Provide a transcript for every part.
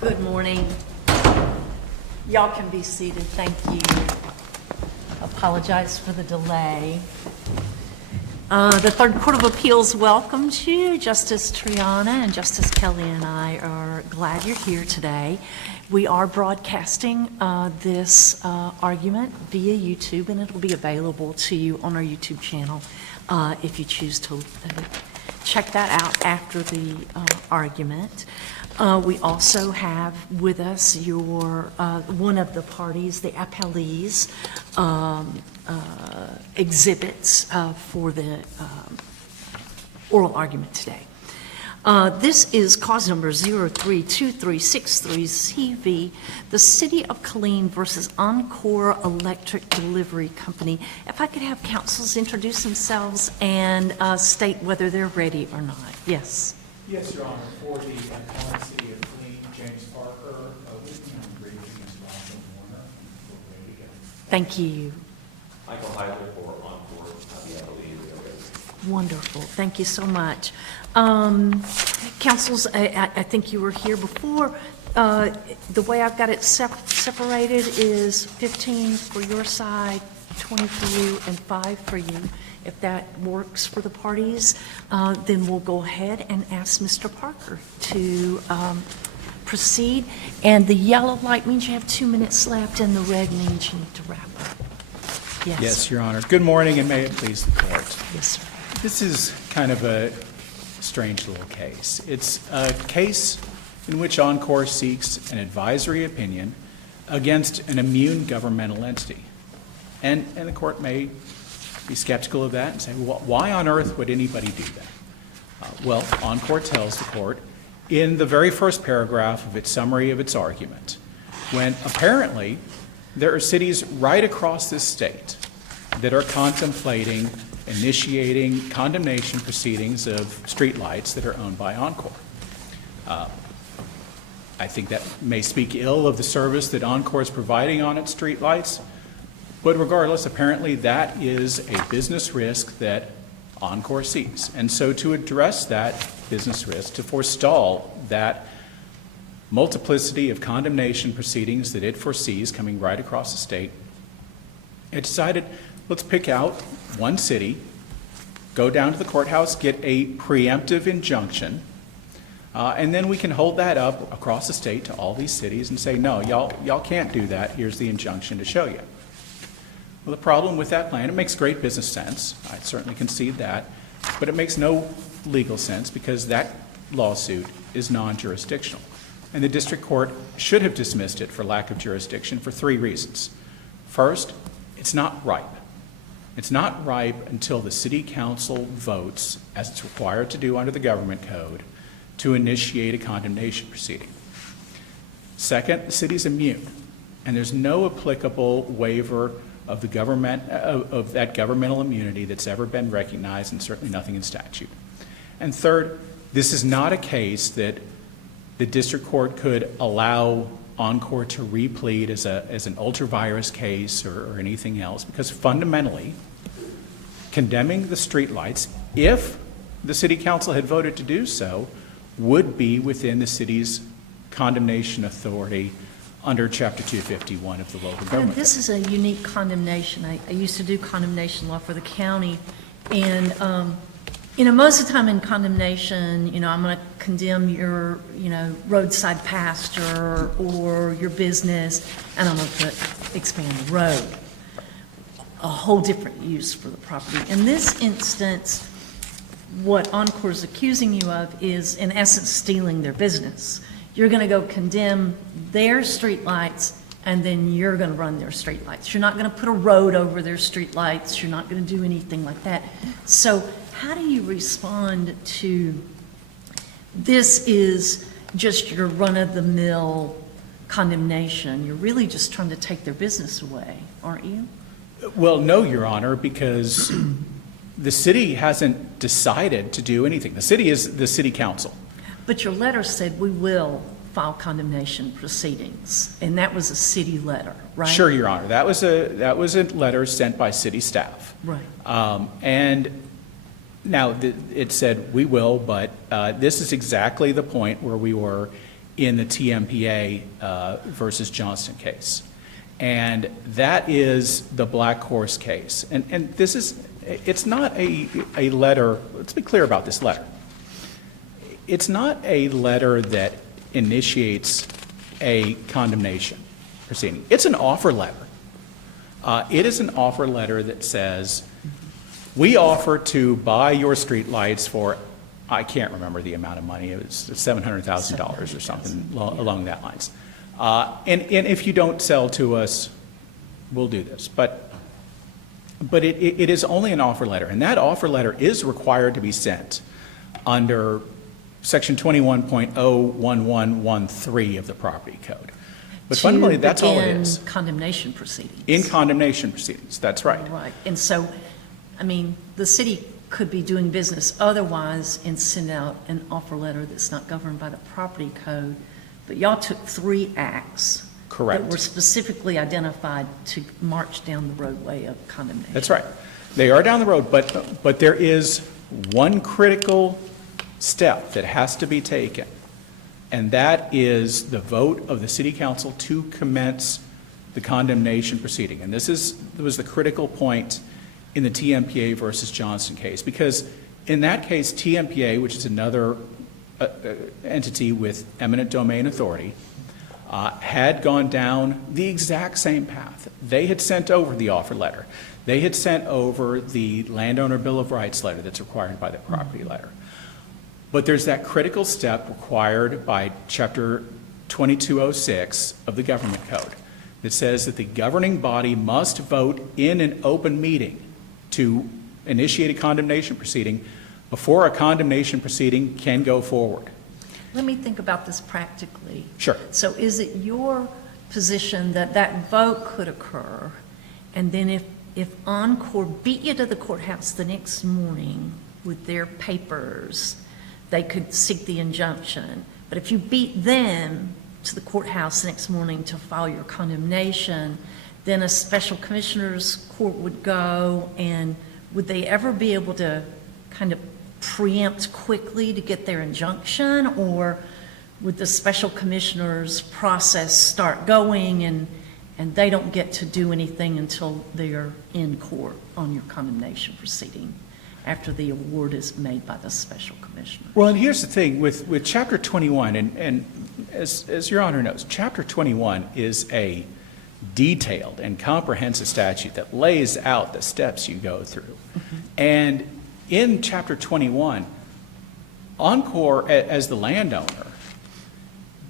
Good morning. Y'all can be seated. Thank you. Apologize for the delay. The Third Court of Appeals welcomes you. Justice Triana and Justice Kelly and I are glad you're here today. We are broadcasting this argument via YouTube, and it'll be available to you on our YouTube channel if you choose to check that out after the argument. We also have with us one of the parties, the appellees, exhibits for the oral argument today. This is cause number 032363CV, the City of Killeen versus Encore Electric Delivery Company. If I could have counsels introduce themselves and state whether they're ready or not. Yes. Yes, Your Honor. For the iconic City of Killeen, James Parker, with me on the bridge is Rosalind Warner. We're ready to go. Thank you. Michael Heidler for Encore, the appellee. Wonderful. Thank you so much. Counsels, I think you were here before. The way I've got it separated is 15 for your side, 20 for you, and 5 for you. If that works for the parties, then we'll go ahead and ask Mr. Parker to proceed. And the yellow light means you have 2 minutes left, and the red means you need to wrap up. Yes. Yes, Your Honor. Good morning, and may it please the Court. Yes, sir. This is kind of a strange little case. It's a case in which Encore seeks an advisory opinion against an immune governmental entity. And the Court may be skeptical of that and say, well, why on earth would anybody do that? Well, Encore tells the Court in the very first paragraph of its summary of its argument, when apparently there are cities right across this state that are contemplating initiating condemnation proceedings of streetlights that are owned by Encore. I think that may speak ill of the service that Encore is providing on its streetlights, but regardless, apparently that is a business risk that Encore sees. And so to address that business risk, to forestall that multiplicity of condemnation proceedings that it foresees coming right across the state, it decided, let's pick out one city, go down to the courthouse, get a preemptive injunction, and then we can hold that up across the state to all these cities and say, no, y'all can't do that. Here's the injunction to show you. Well, the problem with that plan, it makes great business sense. I certainly concede that. But it makes no legal sense because that lawsuit is non-jurisdictional. And the district court should have dismissed it for lack of jurisdiction for 3 reasons. First, it's not ripe. It's not ripe until the city council votes, as it's required to do under the government code, to initiate a condemnation proceeding. Second, the city's immune, and there's no applicable waiver of the government of that governmental immunity that's ever been recognized, and certainly nothing in statute. And third, this is not a case that the district court could allow Encore to replead as an ultra-virus case or anything else, because fundamentally, condemning the streetlights, if the city council had voted to do so, would be within the city's condemnation authority under Chapter 251 of the local government. This is a unique condemnation. I used to do condemnation law for the county, and most of the time in condemnation, I'm going to condemn your, roadside pasture or your business, and I'm going to expand the road. A whole different use for the property. In this instance, what Encore is accusing you of is, in essence, stealing their business. You're going to go condemn their streetlights, and then you're going to run their streetlights. You're not going to put a road over their streetlights. You're not going to do anything like that. So how do you respond to this is just your run-of-the-mill condemnation? You're really just trying to take their business away, aren't you? Well, no, Your Honor, because the city hasn't decided to do anything. The city is the city council. But your letter said we will file condemnation proceedings, and that was a city letter, right? Sure, Your Honor. That was a letter sent by city staff. Right. And now it said we will, but this is exactly the point where we were in the TMPA versus Johnston case. And that is the Black Horse case. And this is, it's not a letter, let's be clear about this letter. It's not a letter that initiates a condemnation proceeding. It's an offer letter. It is an offer letter that says, we offer to buy your streetlights for, I can't remember the amount of money, it was $700,000 or something along that lines. And if you don't sell to us, we'll do this. But it is only an offer letter, and that offer letter is required to be sent under Section 21.01113 of the property code. But fundamentally, that's all it is. To begin condemnation proceedings. In condemnation proceedings, that's right. Right, and so, I mean, the city could be doing business otherwise and send out an offer letter that's not governed by the property code, but y'all took 3 acts. Correct. That were specifically identified to march down the roadway of condemnation. That's right. They are down the road, but there is one critical step that has to be taken, and that is the vote of the city council to commence the condemnation proceeding. And this was the critical point in the TMPA versus Johnston case, because in that case, TMPA, which is another entity with eminent domain authority, had gone down the exact same path. They had sent over the offer letter. They had sent over the landowner bill of rights letter that's required by the property letter. But there's that critical step required by Chapter 2206 of the Government Code that says that the governing body must vote in an open meeting to initiate a condemnation proceeding before a condemnation proceeding can go forward. Let me think about this practically. Sure. So is it your position that that vote could occur, and then if Encore beat you to the courthouse the next morning with their papers, they could seek the injunction? But if you beat them to the courthouse the next morning to file your condemnation, then a special commissioner's court would go, and would they ever be able to kind of preempt quickly to get their injunction, or would the special commissioner's process start going and they don't get to do anything until they're in court on your condemnation proceeding after the award is made by the special commissioner? Well, and here's the thing with Chapter 21, and as Your Honor knows, Chapter 21 is a detailed and comprehensive statute that lays out the steps you go through. Mm-hmm. And in Chapter 21, Encore, as the landowner,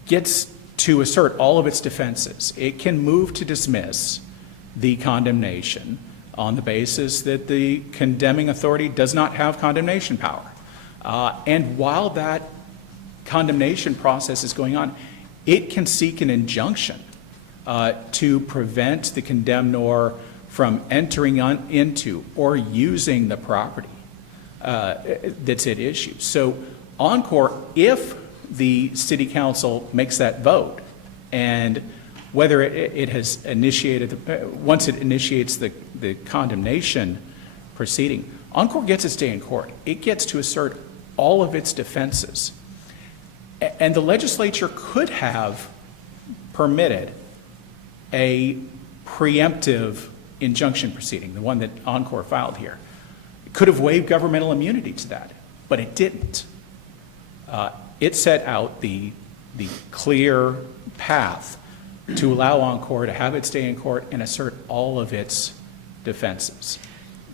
gets to assert all of its defenses. It can move to dismiss the condemnation on the basis that the condemning authority does not have condemnation power. And while that condemnation process is going on, it can seek an injunction to prevent the condemnor from entering into or using the property that's at issue. So Encore, if the city council makes that vote, and whether it has initiated, once it initiates the condemnation proceeding, Encore gets its day in court. It gets to assert all of its defenses. And the legislature could have permitted a preemptive injunction proceeding, the one that Encore filed here. It could have waived governmental immunity to that, but it didn't. It set out the clear path to allow Encore to have its day in court and assert all of its defenses.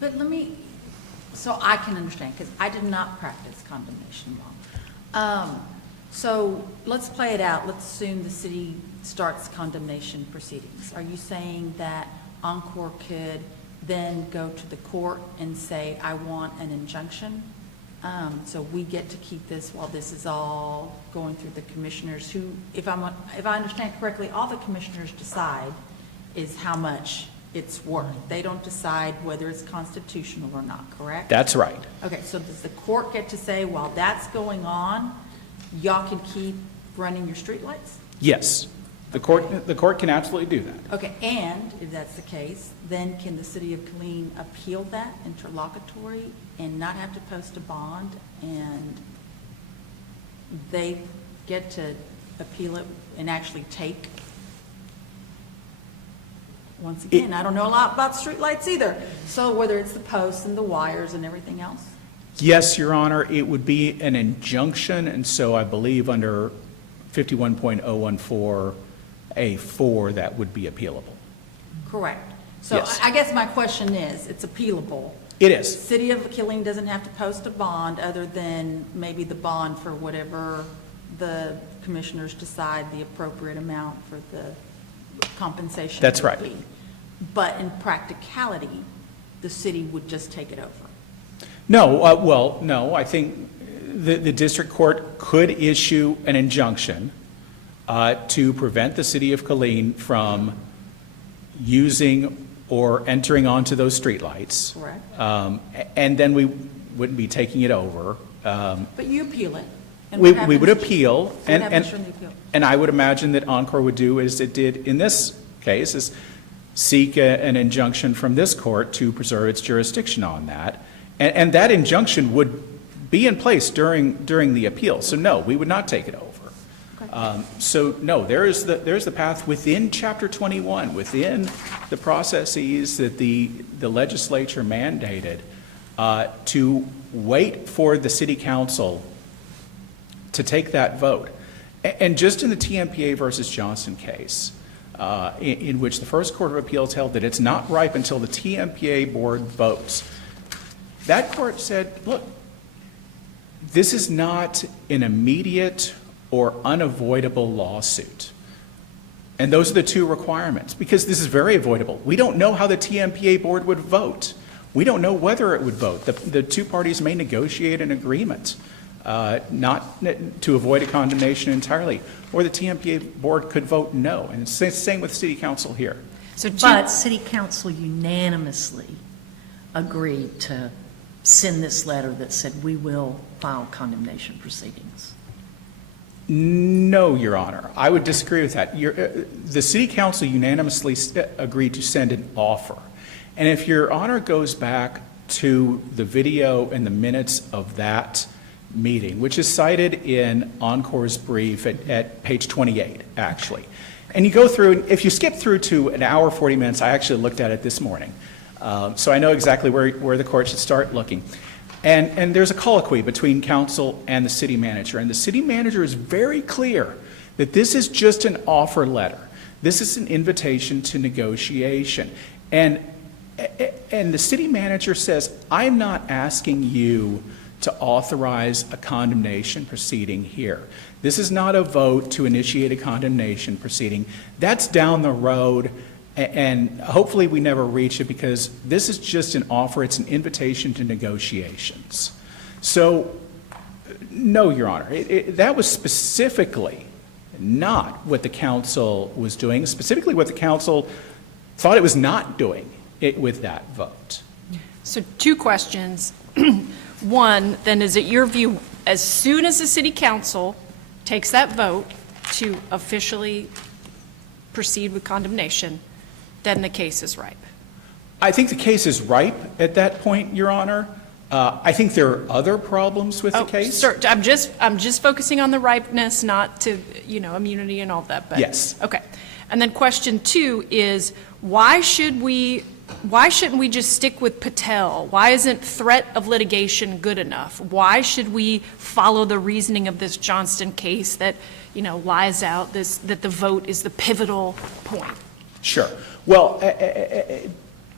But let me, so I can understand, because I did not practice condemnation law. So let's play it out. Let's assume the city starts condemnation proceedings. Are you saying that Encore could then go to the court and say, I want an injunction? So we get to keep this while this is all going through the commissioners who, if I understand correctly, all the commissioners decide is how much it's worth. They don't decide whether it's constitutional or not, correct? That's right. Okay, so does the court get to say, while that's going on, y'all can keep running your streetlights? Yes. The court can absolutely do that. Okay, and if that's the case, then can the city of Killeen appeal that interlocutory and not have to post a bond, and they get to appeal it and actually take? Once again, I don't know a lot about streetlights either. So whether it's the posts and the wires and everything else? Yes, Your Honor, it would be an injunction, and so I believe under 51.014A4, that would be appealable. Correct. So Yes. I guess my question is, it's appealable. It is. City of Killeen doesn't have to post a bond other than maybe the bond for whatever the commissioners decide the appropriate amount for the compensation. That's would right. be. But in practicality, the city would just take it over. No, no, I think the district court could issue an injunction to prevent the city of Killeen from using or entering onto those streetlights. Correct. And then we wouldn't be taking it over. But you appeal it. And We what would happens- appeal, What and happens from the appeal? I would imagine that Encore would do as it did in this case, is seek an injunction from this court to preserve its jurisdiction on that. And that injunction would be in place during the appeal. So no, we would not take it over. So no, there's the path within Chapter 21, within the processes that the legislature mandated to wait for the city council to take that vote. And just in the TMPA versus Johnson case, in which the First Court of Appeals held that it's not ripe until the TMPA board votes, that court said, look, this is not an immediate or unavoidable lawsuit. And those are the two requirements, because this is very avoidable. We don't know how the TMPA board would vote. We don't know whether it would vote. The two parties may negotiate an agreement not to avoid a condemnation entirely, or the TMPA board could vote no. And it's the same with city council here. So But city council unanimously agreed to send this letter that said we will file condemnation proceedings. No, Your Honor. I would disagree with that. The city council unanimously agreed to send an offer. And if Your Honor goes back to the video and the minutes of that meeting, which is cited in Encore's brief at page 28, actually, and you go through, if you skip through to an hour, 40 minutes, I actually looked at it this morning, so I know exactly where the court should start looking. And there's a colloquy between council and the city manager. And the city manager is very clear that this is just an offer letter. This is an invitation to negotiation. And the city manager says, I'm not asking you to authorize a condemnation proceeding here. This is not a vote to initiate a condemnation proceeding. That's down the road. And hopefully we never reach it, because this is just an offer. It's an invitation to negotiations. So, no, Your Honor, that was specifically not what the council was doing, specifically what the council thought it was not doing with that vote. So two questions. One, then, is it your view, as soon as the city council takes that vote to officially proceed with condemnation, then the case is ripe? I think the case is ripe at that point, Your Honor. I think there are other problems with the case. Sir, I'm just focusing on the ripeness, not to, immunity and all that, but. Yes. Okay. And then question two is, why shouldn't we just stick with Patel? Why isn't threat of litigation good enough? Why should we follow the reasoning of this Johnston case that, lies out that the vote is the pivotal point? Sure. Well,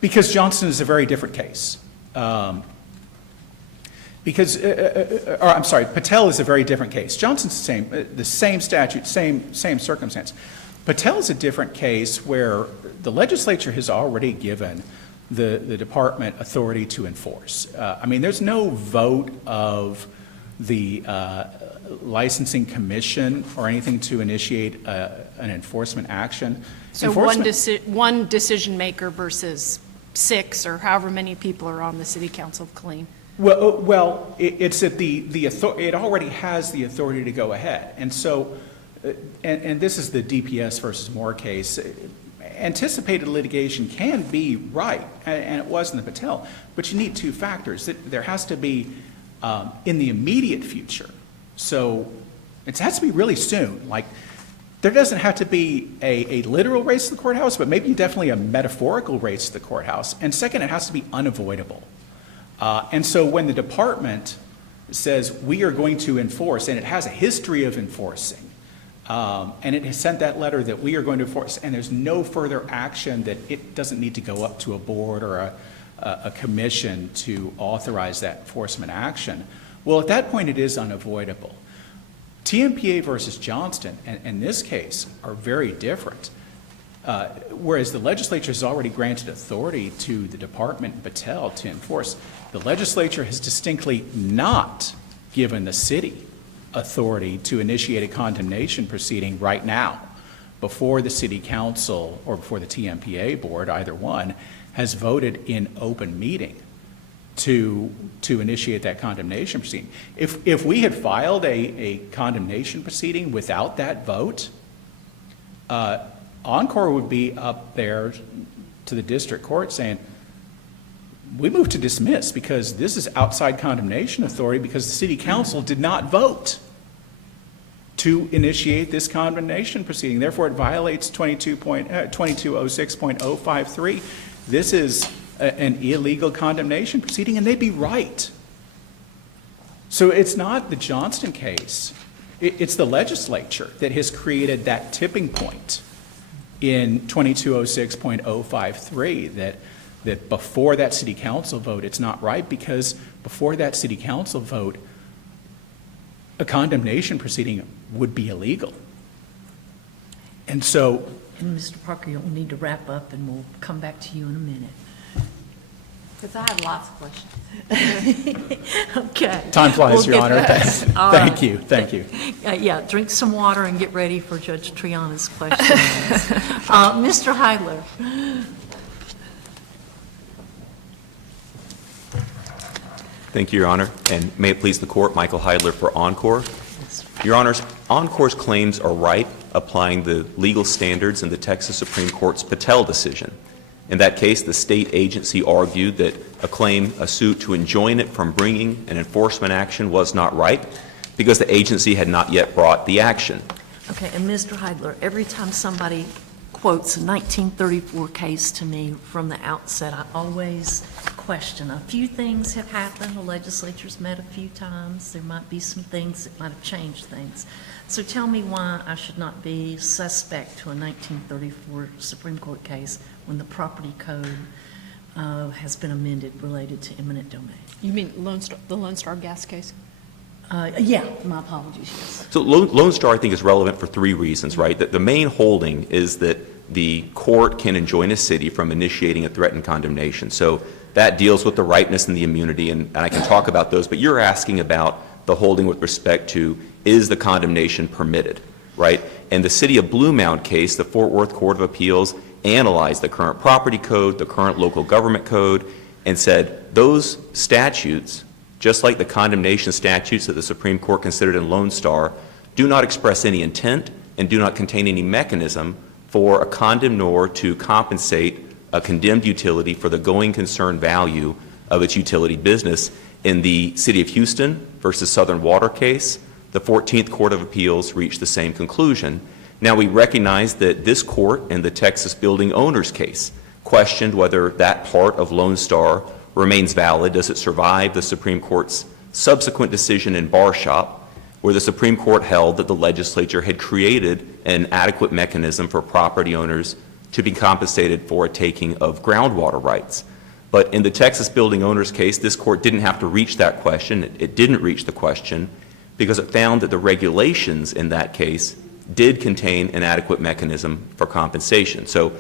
because Johnson is a very different case. Patel is a very different case. Johnson's the same statute, same circumstance. Patel is a different case where the legislature has already given the department authority to enforce. There's no vote of the licensing commission or anything to initiate an enforcement action. So one decision maker versus 6 or however many people are on the city council of Killeen. Well, it's that it already has the authority to go ahead, and so, and this is the DPS versus Moore case. Anticipated litigation can be right, and it was in the Patel, but you need two factors. There has to be in the immediate future. So It has to be really soon. Like, there doesn't have to be a literal race to the courthouse, but maybe definitely a metaphorical race to the courthouse. And second, it has to be unavoidable. And so when the department says we are going to enforce, and it has a history of enforcing, and it has sent that letter that we are going to enforce, and there's no further action, that it doesn't need to go up to a board or a commission to authorize that enforcement action, well, at that point, it is unavoidable. TMPA versus Johnston, and in this case, are very different. Whereas the legislature has already granted authority to the department and Patel to enforce, the legislature has distinctly not given the city authority to initiate a condemnation proceeding right now before the city council or before the TMPA board, either one, has voted in open meeting to initiate that condemnation proceeding. If we had filed a condemnation proceeding without that vote, Encore would be up there to the district court saying, we move to dismiss because this is outside condemnation authority because the city council did not vote to initiate this condemnation proceeding. Therefore, it violates 2206.053. This is an illegal condemnation proceeding, and they'd be right. So it's not the Johnston case. It's the legislature that has created that tipping point in 2206.053 that before that city council vote, it's not right because before that city council vote, a condemnation proceeding would be illegal. And so, And Mr. Parker, you'll need to wrap up, and we'll come back to you in a minute. Because I have lots of questions. Okay. time flies, We'll Your get Honor. those. All Thank right. you, thank you. Yeah, drink some water and get ready for Judge Triana's questions. Mr. Heidler. Thank you, Your Honor, and may it please the court, Michael Heidler for Encore. Your Honors, Encore's claims are right, applying the legal standards in the Texas Supreme Court's Patel decision. In that case, the state agency argued that a suit to enjoin it from bringing an enforcement action was not right because the agency had not yet brought the action. Okay, and Mr. Heidler, every time somebody quotes a 1934 case to me from the outset, I always question. A few things have happened. The legislature's met a few times. There might be some things that might have changed things. So tell me why I should not be suspect to a 1934 Supreme Court case when the property code has been amended related to eminent domain. You mean the Lone Star gas case? Yeah, my apologies, yes. So Lone Star, I think, is relevant for three reasons, right? The main holding is that the court can enjoin a city from initiating a threatened condemnation. So that deals with the ripeness and the immunity, and I can talk about those, but you're asking about the holding with respect to, is the condemnation permitted, right? And the City of Blue Mound case, the Fort Worth Court of Appeals analyzed the current property code, the current local government code, and said those statutes, just like the condemnation statutes that the Supreme Court considered in Lone Star, do not express any intent and do not contain any mechanism for a condemnor to compensate a condemned utility for the going concern value of its utility business. In the City of Houston versus Southern Water case, the 14th Court of Appeals reached the same conclusion. Now, we recognize that this court in the Texas building owners case questioned whether that part of Lone Star remains valid. Does it survive the Supreme Court's subsequent decision in Bar Shop, where the Supreme Court held that the legislature had created an adequate mechanism for property owners to be compensated for a taking of groundwater rights? But in the Texas building owners case, this court didn't have to reach that question. It didn't reach the question because it found that the regulations in that case did contain an adequate mechanism for compensation. So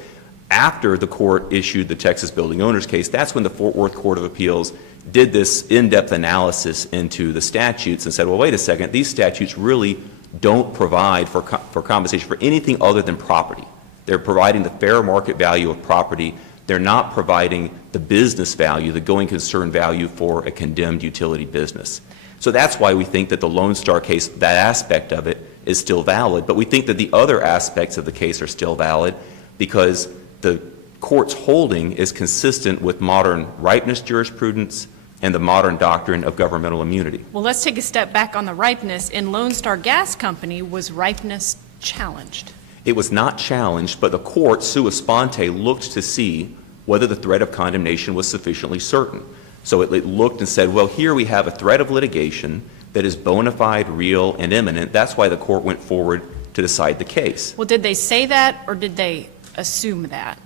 after the court issued the Texas building owners case, that's when the Fort Worth Court of Appeals did this in-depth analysis into the statutes and said, well, wait a second, these statutes really don't provide for compensation for anything other than property. They're providing the fair market value of property. They're not providing the business value, the going concern value for a condemned utility business. So that's why we think that the Lone Star case, that aspect of it, is still valid. But we think that the other aspects of the case are still valid because the court's holding is consistent with modern ripeness jurisprudence, and the modern doctrine of governmental immunity. Well, let's take a step back on the ripeness. In Lone Star Gas Company, was ripeness challenged? It was not challenged, but the court, sua sponte, looked to see whether the threat of condemnation was sufficiently certain. So it looked and said, well, here we have a threat of litigation that is bona fide, real, and imminent. That's why the court went forward to decide the case. Well, did they say that, or did they assume that,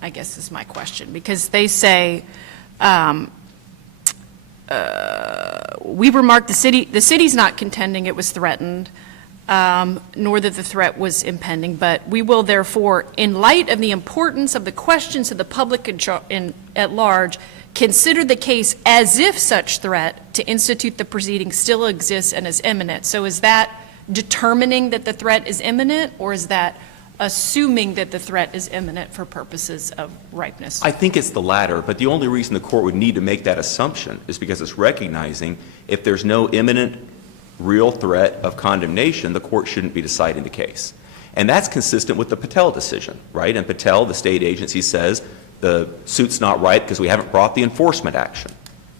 I guess is my question? Because they say, we remarked the city's not contending it was threatened, nor that the threat was impending, but we will therefore, in light of the importance of the questions to the public at large, consider the case as if such threat to institute the proceeding still exists and is imminent. So is that determining that the threat is imminent, or is that assuming that the threat is imminent for purposes of ripeness? I think it's the latter, but the only reason the court would need to make that assumption is because it's recognizing if there's no imminent real threat of condemnation, the court shouldn't be deciding the case. And that's consistent with the Patel decision, right? And Patel, the state agency, says the suit's not ripe because we haven't brought the enforcement action.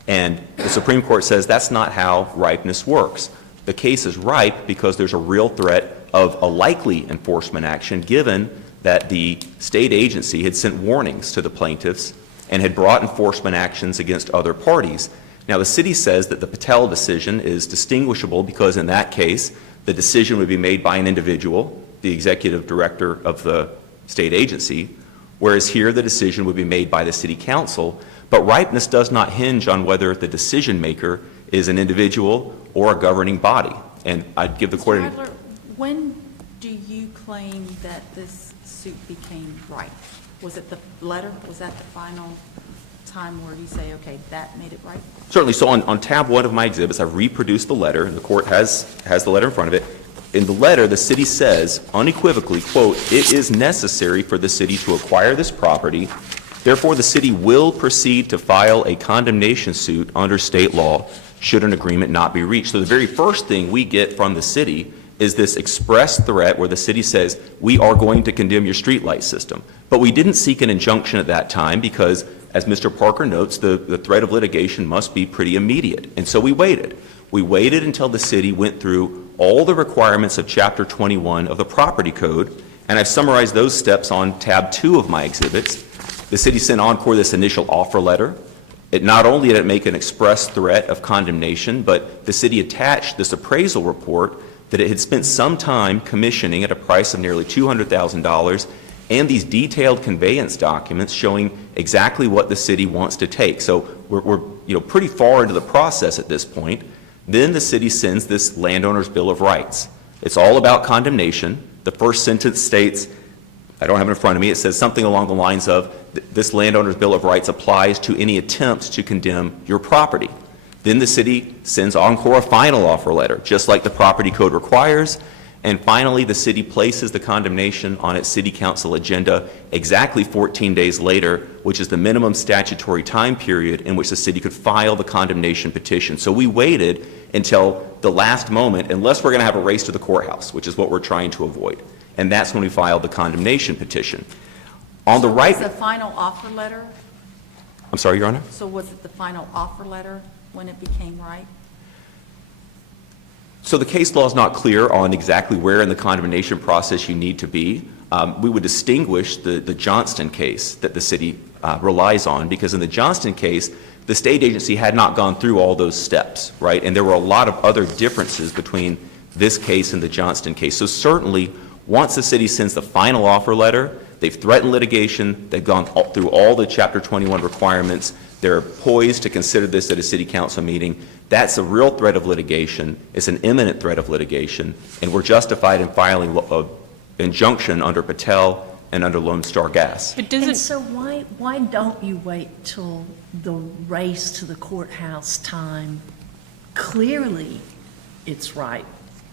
And the Supreme Court says that's not how ripeness works. The case is ripe because there's a real threat of a likely enforcement action, given that the state agency had sent warnings to the plaintiffs and had brought enforcement actions against other parties. Now, the city says that the Patel decision is distinguishable because in that case, the decision would be made by an individual, the executive director of the state agency, whereas here the decision would be made by the city council. But ripeness does not hinge on whether the decision maker is an individual or a governing body. And I'd give the court... Mr. Adler, when do you claim that this suit became ripe? Was it the letter? Was that the final time where you say, okay, that made it ripe? Certainly. So on tab 1 of my exhibits, I've reproduced the letter, and the court has the letter in front of it. In the letter, the city says unequivocally, quote, "It is necessary for the city to acquire this property. Therefore, the city will proceed to file a condemnation suit under state law should an agreement not be reached." So the very first thing we get from the city is this express threat where the city says, we are going to condemn your streetlight system. But we didn't seek an injunction at that time because, as Mr. Parker notes, the threat of litigation must be pretty immediate. And so we waited. We waited until the city went through all the requirements of Chapter 21 of the Property Code, and I've summarized those steps on tab 2 of my exhibits. The city sent Encore this initial offer letter. It not only did it make an express threat of condemnation, but the city attached this appraisal report that it had spent some time commissioning at a price of nearly $200,000, and these detailed conveyance documents showing exactly what the city wants to take. So we're pretty far into the process at this point. Then the city sends this landowner's Bill of Rights. It's all about condemnation. The first sentence states, I don't have it in front of me, it says something along the lines of, this landowner's Bill of Rights applies to any attempt to condemn your property. Then the city sends Encore a final offer letter, just like the Property Code requires. And finally, the city places the condemnation on its city council agenda exactly 14 days later, which is the minimum statutory time period in which the city could file the condemnation petition. So we waited until the last moment, unless we're going to have a race to the courthouse, which is what we're trying to avoid. And that's when we filed the condemnation petition. On the right... Was the final offer letter? I'm sorry, Your Honor? So was it the final offer letter when it became ripe? So the case law is not clear on exactly where in the condemnation process you need to be. We would distinguish the Johnston case that the city relies on, because in the Johnston case, the state agency had not gone through all those steps, right? And there were a lot of other differences between this case and the Johnston case. So certainly, once the city sends the final offer letter, they've threatened litigation, they've gone through all the Chapter 21 requirements, they're poised to consider this at a city council meeting. That's a real threat of litigation. It's an imminent threat of litigation, and we're justified in filing an injunction under Patel and under Lone Star Gas. It doesn't. And so why don't you wait till the race to the courthouse time? Clearly, it's right.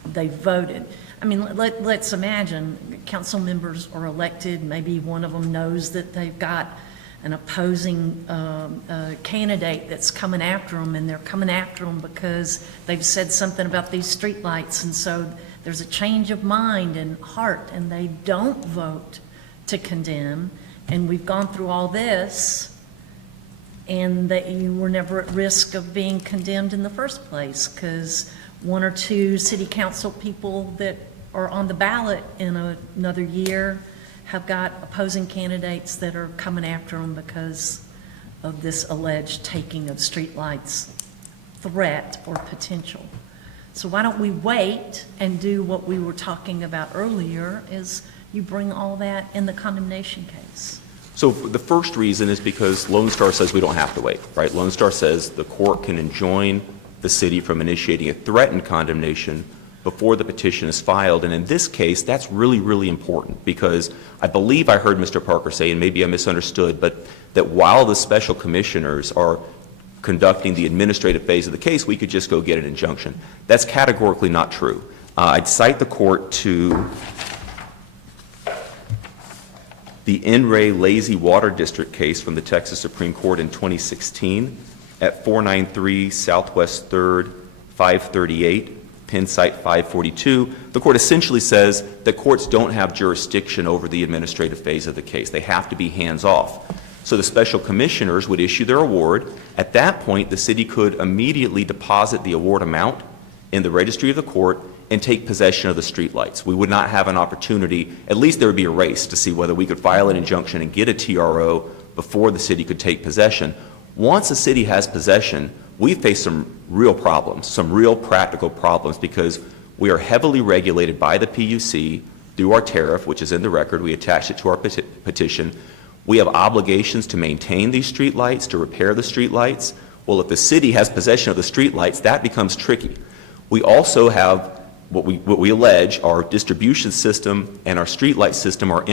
They voted. I mean, let's imagine council members are elected. Maybe one of them knows that they've got an opposing candidate that's coming after them, and they're coming after them because they've said something about these streetlights, and so there's a change of mind and heart, and they don't vote to condemn, and we've gone through all this. and that you were never at risk of being condemned in the first place, because one or two city council people that are on the ballot in another year have got opposing candidates that are coming after them because of this alleged taking of streetlights threat or potential. So why don't we wait and do what we were talking about earlier, is you bring all that in the condemnation case? So the first reason is because Lone Star says we don't have to wait, right? Lone Star says the court can enjoin the city from initiating a threatened condemnation before the petition is filed. And in this case, that's really, really important, because I believe I heard Mr. Parker say, and maybe I misunderstood, but that while the special commissioners are conducting the administrative phase of the case, we could just go get an injunction. That's categorically not true. I'd cite the court to the In re Lazy Water District case from the Texas Supreme Court in 2016 at 493 Southwest 3rd, 538, Penn Site 542. The court essentially says that courts don't have jurisdiction over the administrative phase of the case. They have to be hands-off. So the special commissioners would issue their award. At that point, the city could immediately deposit the award amount in the registry of the court and take possession of the streetlights. We would not have an opportunity, at least there would be a race to see whether we could file an injunction and get a TRO before the city could take possession. Once the city has possession, we face some real problems, some real practical problems, because we are heavily regulated by the PUC through our tariff, which is in the record. We attached it to our petition. We have obligations to maintain these streetlights, to repair the streetlights. Well, if the city has possession of the streetlights, that becomes tricky. We also have what we allege our distribution system and our streetlight system are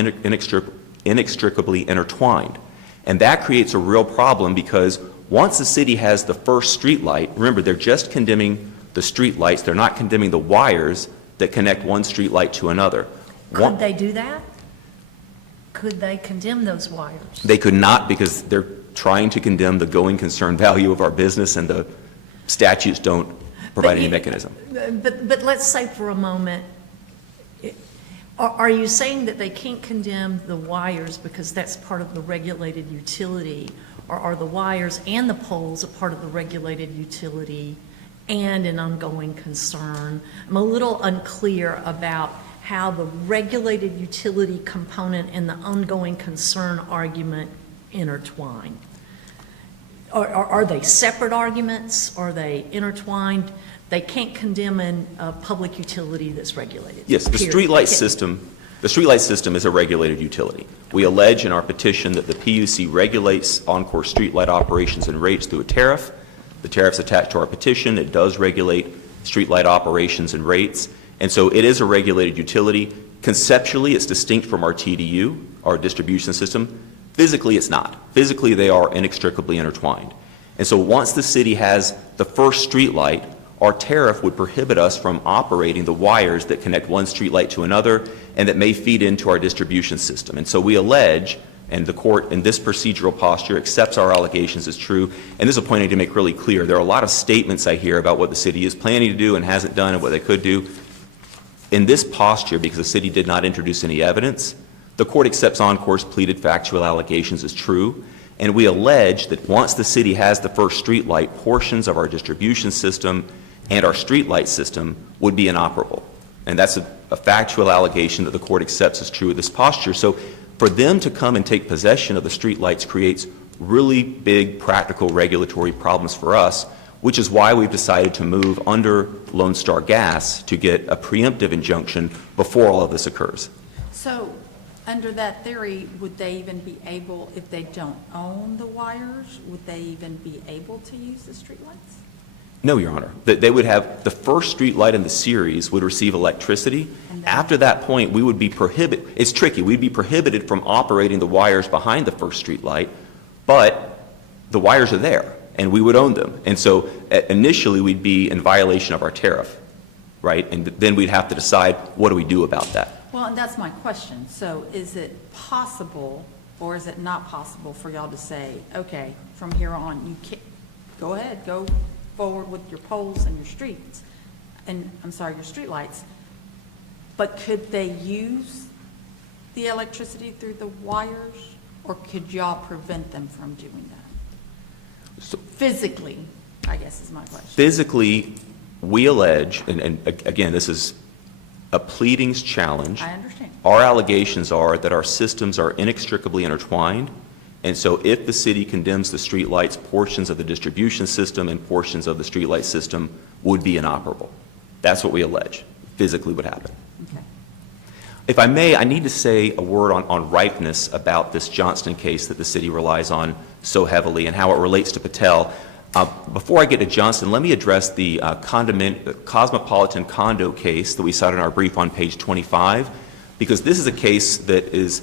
inextricably intertwined. And that creates a real problem, because once the city has the first streetlight, remember, they're just condemning the streetlights. They're not condemning the wires that connect one streetlight to another. Could they do that? Could they condemn those wires? They could not, because they're trying to condemn the going concern value of our business, and the statutes don't provide any mechanism. But let's say for a moment, are you saying that they can't condemn the wires because that's part of the regulated utility? Or are the wires and the poles a part of the regulated utility and an ongoing concern? I'm a little unclear about how the regulated utility component and the ongoing concern argument intertwine. Are they separate arguments? Are they intertwined? They can't condemn a public utility that's regulated. Yes, the streetlight system is a regulated utility. We allege in our petition that the PUC regulates Encore streetlight operations and rates through a tariff. The tariff's attached to our petition. It does regulate streetlight operations and rates. And so it is a regulated utility. Conceptually, it's distinct from our TDU, our distribution system. Physically, it's not. Physically, they are inextricably intertwined. And so once the city has the first streetlight, our tariff would prohibit us from operating the wires that connect one streetlight to another and that may feed into our distribution system. And so we allege, and the court in this procedural posture accepts our allegations as true, and this is a point I need to make really clear. There are a lot of statements I hear about what the city is planning to do and hasn't done and what they could do. In this posture, because the city did not introduce any evidence, the court accepts Encore's pleaded factual allegations as true, and we allege that once the city has the first streetlight, portions of our distribution system and our streetlight system would be inoperable. And that's a factual allegation that the court accepts as true of this posture. So for them to come and take possession of the streetlights creates really big practical regulatory problems for us, which is why we've decided to move under Lone Star Gas to get a preemptive injunction before all of this occurs. So, under that theory, would they even be able, if they don't own the wires, would they even be able to use the streetlights? No, Your Honor. They would have, the first streetlight in the series would receive electricity. After that point, we would be prohibited, it's tricky, we'd be prohibited from operating the wires behind the first streetlight, but the wires are there, and we would own them. And so initially, we'd be in violation of our tariff, right? And then we'd have to decide, what do we do about that? Well, and that's my question. So is it possible, or is it not possible for y'all to say, okay, from here on, you can't, go ahead, go forward with your poles and your streets, and, I'm sorry, your streetlights, but could they use the electricity through the wires, or could y'all prevent them from doing that? Physically, I guess is my question. Physically, we allege, and again, this is a pleadings challenge. I understand. Our allegations are that our systems are inextricably intertwined, and so if the city condemns the streetlights, portions of the distribution system and portions of the streetlight system would be inoperable. That's what we allege, physically would happen. Okay. If I may, I need to say a word on ripeness about this Johnston case that the city relies on so heavily and how it relates to Patel. Before I get to Johnston, let me address the Cosmopolitan condo case that we cited in our brief on page 25, because this is a case that is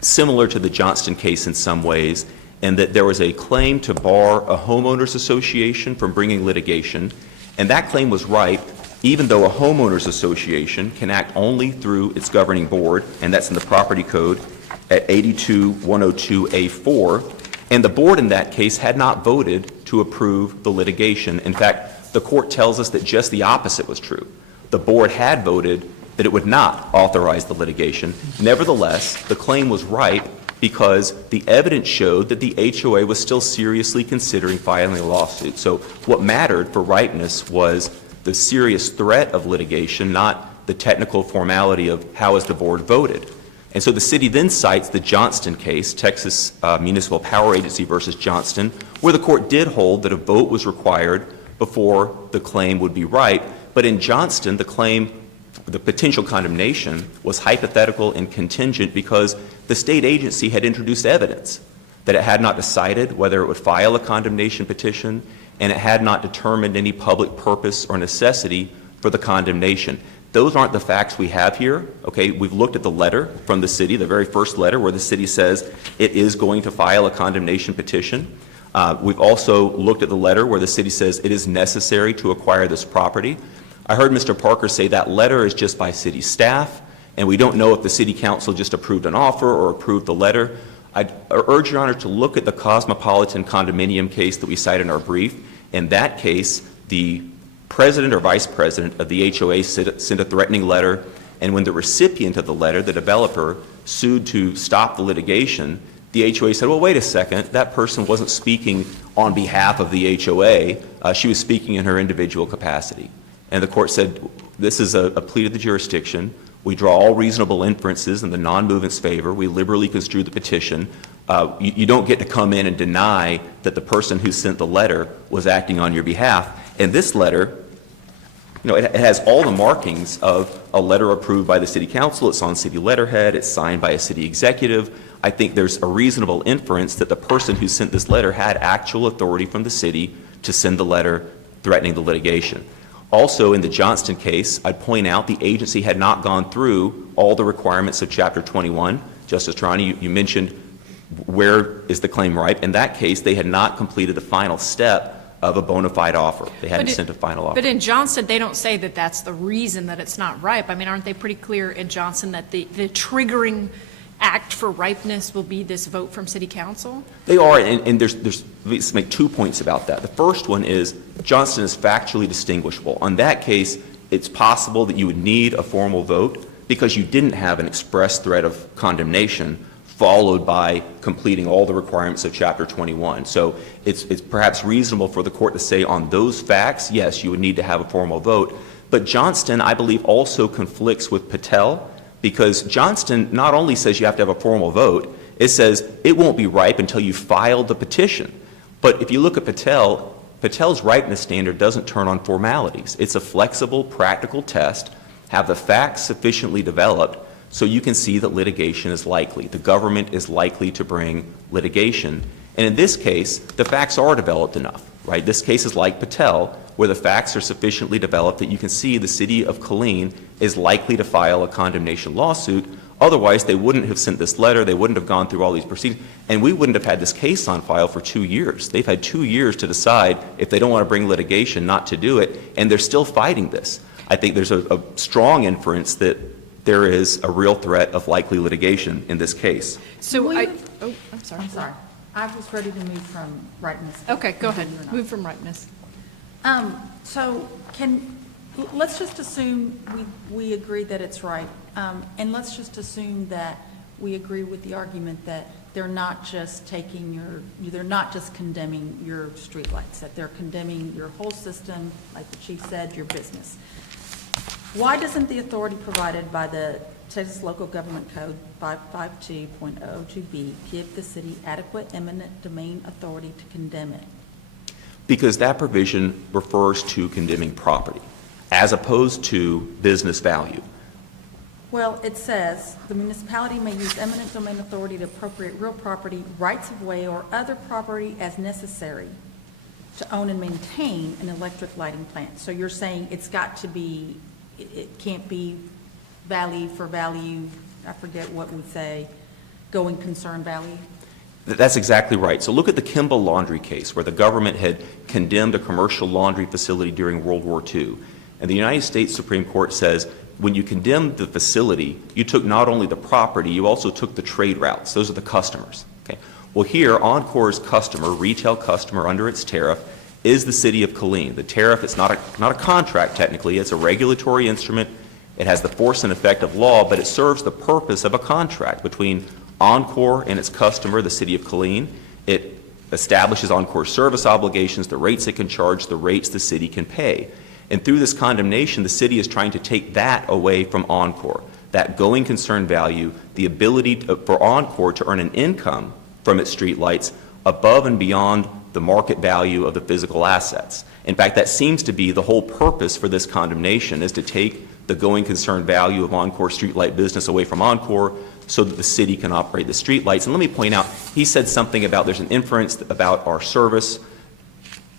similar to the Johnston case in some ways, and that there was a claim to bar a homeowners association from bringing litigation, and that claim was ripe even though a homeowners association can act only through its governing board, and that's in the property code at 82102A4, and the board in that case had not voted to approve the litigation. In fact, the court tells us that just the opposite was true. The board had voted that it would not authorize the litigation. Nevertheless, the claim was ripe because the evidence showed that the HOA was still seriously considering filing a lawsuit. So what mattered for ripeness was the serious threat of litigation, not the technical formality of how has the board voted. And so the city then cites the Johnston case, Texas Municipal Power Agency versus Johnston, where the court did hold that a vote was required before the claim would be ripe. But in Johnston, the claim, the potential condemnation, was hypothetical and contingent because the state agency had introduced evidence that it had not decided whether it would file a condemnation petition, and it had not determined any public purpose or necessity for the condemnation. Those aren't the facts we have here, okay? We've looked at the letter from the city, the very first letter where the city says it is going to file a condemnation petition. We've also looked at the letter where the city says it is necessary to acquire this property. I heard Mr. Parker say that letter is just by city staff, and we don't know if the city council just approved an offer or approved the letter. I'd urge Your Honor to look at the Cosmopolitan condominium case that we cite in our brief. In that case, the president or vice president of the HOA sent a threatening letter, and when the recipient of the letter, the developer, sued to stop the litigation, the HOA said, well, wait a second, that person wasn't speaking on behalf of the HOA, she was speaking in her individual capacity. And the court said, this is a plea to the jurisdiction. We draw all reasonable inferences in the non-movement's favor. We liberally construe the petition. You don't get to come in and deny that the person who sent the letter was acting on your behalf. And this letter, you know, it has all the markings of a letter approved by the city council. It's on city letterhead. It's signed by a city executive. I think there's a reasonable inference that the person who sent this letter had actual authority from the city to send the letter threatening the litigation. Also, in the Johnston case, I'd point out the agency had not gone through all the requirements of Chapter 21. Justice Tarani, you mentioned where is the claim ripe. In that case, they had not completed the final step of a bona fide offer. They hadn't sent a final offer. But in Johnston, they don't say that that's the reason that it's not ripe. I mean, aren't they pretty clear in Johnston that the triggering act for ripeness will be this vote from city council? They are, and let me make 2 points about that. The first one is Johnston is factually distinguishable. On that case, it's possible that you would need a formal vote because you didn't have an express threat of condemnation followed by completing all the requirements of Chapter 21. So it's perhaps reasonable for the court to say on those facts, yes, you would need to have a formal vote. But Johnston, I believe, also conflicts with Patel, because Johnston not only says you have to have a formal vote, it says it won't be ripe until you file the petition. But if you look at Patel, Patel's ripeness standard doesn't turn on formalities. It's a flexible, practical test, have the facts sufficiently developed so you can see that litigation is likely. The government is likely to bring litigation. And in this case, the facts are developed enough, right? This case is like Patel, where the facts are sufficiently developed that you can see the city of Killeen is likely to file a condemnation lawsuit. Otherwise, they wouldn't have sent this letter, they wouldn't have gone through all these proceedings, and we wouldn't have had this case on file for 2 years. They've had 2 years to decide if they don't want to bring litigation not to do it, and they're still fighting this. I think there's a strong inference that there is a real threat of likely litigation in this case. So I'm sorry. I'm sorry. I was ready to move from ripeness. Okay, go ahead. You're not. Move from ripeness. So let's just assume we agree that it's right. And let's just assume that we agree with the argument that they're not just they're not just condemning your streetlights, that they're condemning your whole system, like the chief said, your business. Why doesn't the authority provided by the Texas Local Government Code 552.002B give the city adequate eminent domain authority to condemn it? Because that provision refers to condemning property, as opposed to business value. Well, it says, the municipality may use eminent domain authority to appropriate real property, rights of way, or other property as necessary to own and maintain an electric lighting plant. So you're saying it's got to be, it can't be value for value, I forget what we say, going concern value? That's exactly right. So look at the Kimball Laundry case, where the government had condemned a commercial laundry facility during World War II. And the United States Supreme Court says, when you condemned the facility, you took not only the property, you also took the trade routes. Those are the customers. Okay. Well, here, Encore's customer, retail customer under its tariff, is the city of Killeen. The tariff is not a contract, technically. It's a regulatory instrument. It has the force and effect of law, but it serves the purpose of a contract between Encore and its customer, the city of Killeen. It establishes Encore's service obligations, the rates it can charge, the rates the city can pay. And through this condemnation, the city is trying to take that away from Encore, that going concern value, the ability for Encore to earn an income from its streetlights above and beyond the market value of the physical assets. In fact, that seems to be the whole purpose for this condemnation, is to take the going concern value of Encore streetlight business away from Encore so that the city can operate the streetlights. And let me point out, he said something about there's an inference about our service.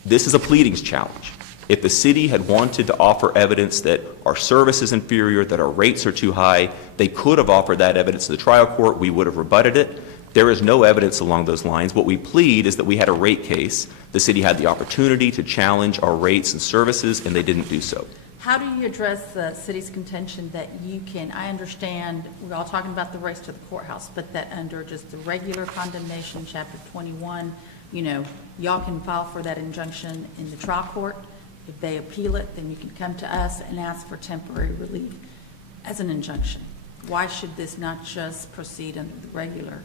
This is a pleadings challenge. If the city had wanted to offer evidence that our service is inferior, that our rates are too high, they could have offered that evidence to the trial court. We would have rebutted it. There is no evidence along those lines. What we plead is that we had a rate case. The city had the opportunity to challenge our rates and services, and they didn't do so. How do you address the city's contention that you can, I understand, we're all talking about the race to the courthouse, but that under just the regular condemnation, chapter 21, y'all can file for that injunction in the trial court. If they appeal it, then you can come to us and ask for temporary relief as an injunction. Why should this not just proceed under the regular?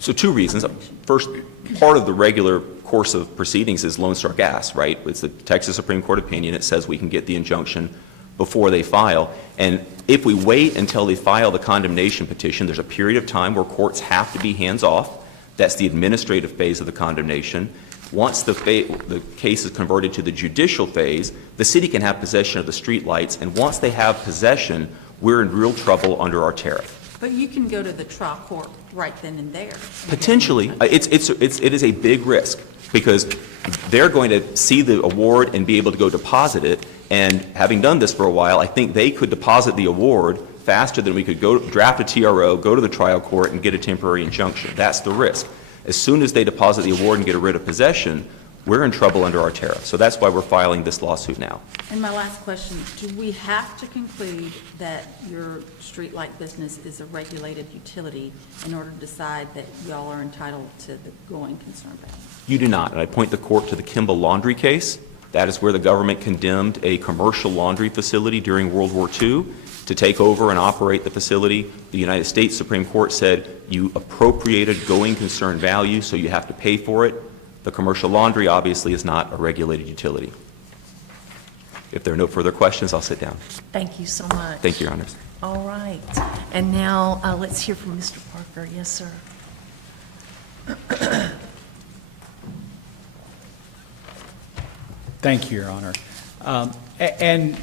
So two reasons. First, part of the regular course of proceedings is Lone Star Gas, right? It's the Texas Supreme Court opinion. It says we can get the injunction before they file. And if we wait until they file the condemnation petition, there's a period of time where courts have to be hands-off. That's the administrative phase of the condemnation. Once the case is converted to the judicial phase, the city can have possession of the streetlights, and once they have possession, we're in real trouble under our tariff. But you can go to the trial court right then and there. Potentially, it is a big risk, because they're going to see the award and be able to go deposit it, and having done this for a while, I think they could deposit the award faster than we could go draft a TRO, go to the trial court, and get a temporary injunction. That's the risk. As soon as they deposit the award and get rid of possession, we're in trouble under our tariff. So that's why we're filing this lawsuit now. And my last question, do we have to conclude that your streetlight business is a regulated utility in order to decide that y'all are entitled to the going concern value? You do not. And I point the court to the Kimball Laundry case. That is where the government condemned a commercial laundry facility during World War II to take over and operate the facility. The United States Supreme Court said you appropriated going concern value, so you have to pay for it. The commercial laundry obviously is not a regulated utility. If there are no further questions, I'll sit down. Thank you so much. Thank you, Your Honors. All right. And now, let's hear from Mr. Parker. Yes, sir. Thank you, Your Honor. And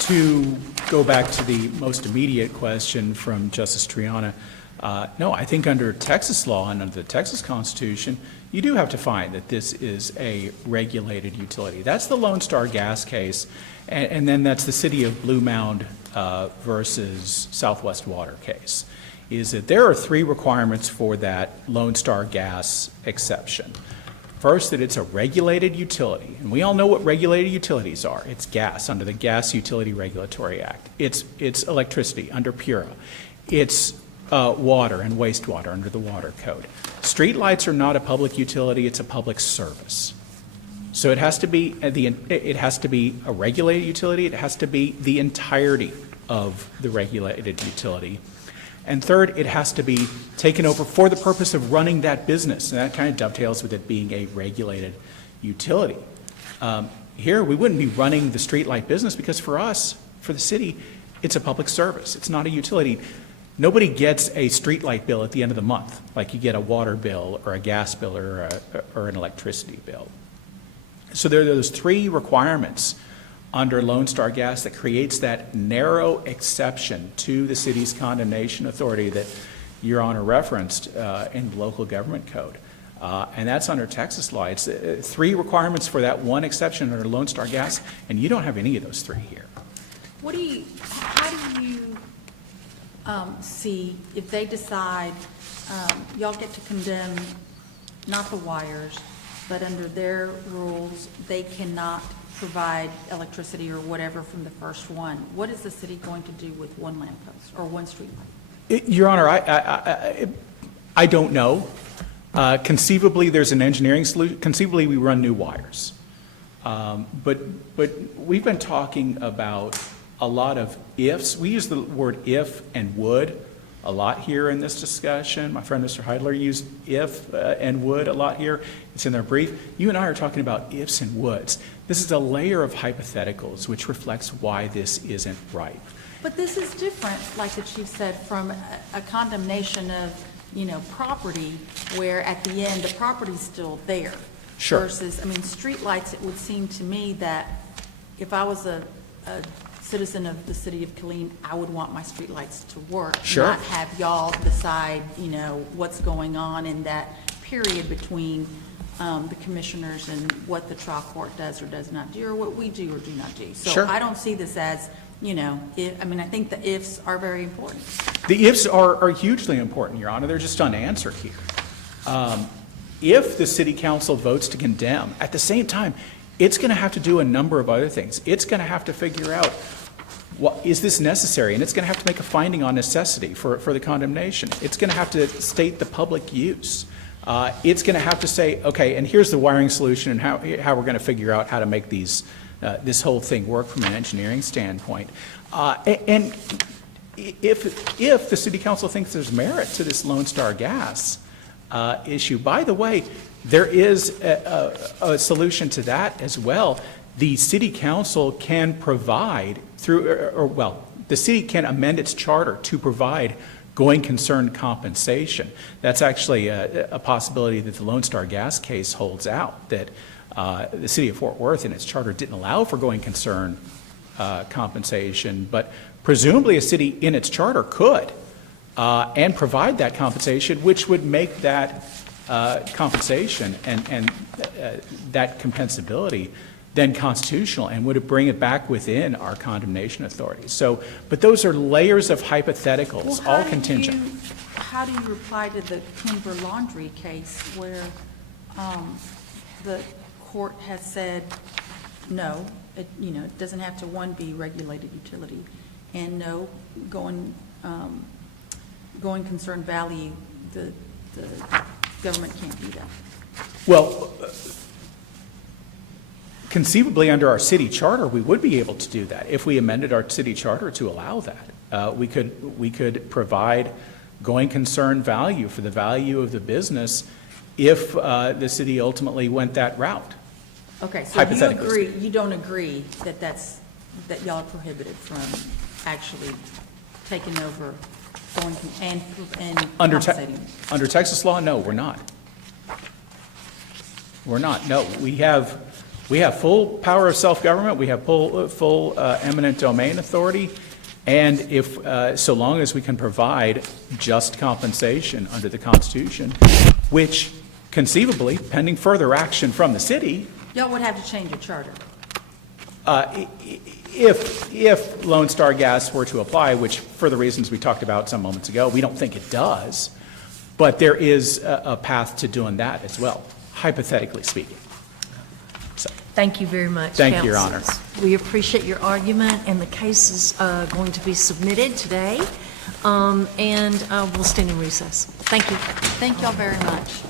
to go back to the most immediate question from Justice Triana, no, I think under Texas law and under the Texas Constitution, you do have to find that this is a regulated utility. That's the Lone Star Gas case, and then that's the City of Blue Mound versus Southwest Water case, is that there are three requirements for that Lone Star Gas exception. First, that it's a regulated utility, and we all know what regulated utilities are. It's gas under the Gas Utility Regulatory Act. It's electricity under PURA. It's water and wastewater under the Water Code. Streetlights are not a public utility, it's a public service. So it has to be a regulated utility, it has to be the entirety of the regulated utility. And third, it has to be taken over for the purpose of running that business, and that kind of dovetails with it being a regulated utility. Here, we wouldn't be running the streetlight business because for us, for the city, it's a public service. It's not a utility. Nobody gets a streetlight bill at the end of the month, like you get a water bill or a gas bill or an electricity bill. So there are those three requirements under Lone Star Gas that creates that narrow exception to the city's condemnation authority that Your Honor referenced in the local government code. And that's under Texas law. It's three requirements for that one exception under Lone Star Gas, and you don't have any of those three here. How do you see if they decide, y'all get to condemn not the wires, but under their rules, they cannot provide electricity or whatever from the first one? What is the city going to do with one lamppost or one streetlight? Your Honor, I don't know. Conceivably, there's an engineering solution. Conceivably, we run new wires. But we've been talking about a lot of ifs. We use the word if and would a lot here in this discussion. My friend Mr. Heidler used if and would a lot here. It's in their brief. You and I are talking about ifs and woulds. This is a layer of hypotheticals which reflects why this isn't right. But this is different, like the chief said, from a condemnation of, property where at the end, the property's still there. Sure. Versus, streetlights, it would seem to me that if I was a citizen of the city of Killeen, I would want my streetlights to work. Sure. Not have y'all decide, what's going on in that period between the commissioners and what the trial court does or does not do, or what we do or do not do. So Sure. I don't see this as, I think the ifs are very important. The ifs are hugely important, Your Honor. They're just unanswered here. If the city council votes to condemn, at the same time, it's going to have to do a number of other things. It's going to have to figure out, is this necessary? And it's going to have to make a finding on necessity for the condemnation. It's going to have to state the public use. It's going to have to say, okay, and here's the wiring solution and how we're going to figure out how to make this whole thing work from an engineering standpoint. And if the city council thinks there's merit to this Lone Star Gas issue, by the way, there is a solution to that as well. The city council can provide the city can amend its charter to provide going concern compensation. That's actually a possibility that the Lone Star Gas case holds out, that the city of Fort Worth in its charter didn't allow for going concern compensation, but presumably a city in its charter could and provide that compensation, which would make that compensation and that compensability then constitutional and would bring it back within our condemnation authority. So, but those are layers of hypotheticals, all contingent. How do you reply to the Kimber Laundry case where the court has said, no, it doesn't have to, one, be regulated utility, and no, going concern value, the government can't do that? Well, conceivably under our city charter, we would be able to do that if we amended our city charter to allow that. We could provide going concern value for the value of the business if the city ultimately went that route. Okay, so you don't agree that y'all are prohibited from actually taking over and compensating? Under Texas law, no, we're not. We're not. No, we have full power of self-government. We have full eminent domain authority. And if, so long as we can provide just compensation under the Constitution, which conceivably, pending further action from the city. Y'all would have to change your charter. If Lone Star Gas were to apply, which for the reasons we talked about some moments ago, we don't think it does, but there is a path to doing that as well, hypothetically speaking. So, Thank you very much, Thank you, Your Honor. counsels. We appreciate your argument, and the case is going to be submitted today, and we'll stand in recess. Thank you. Thank y'all very much.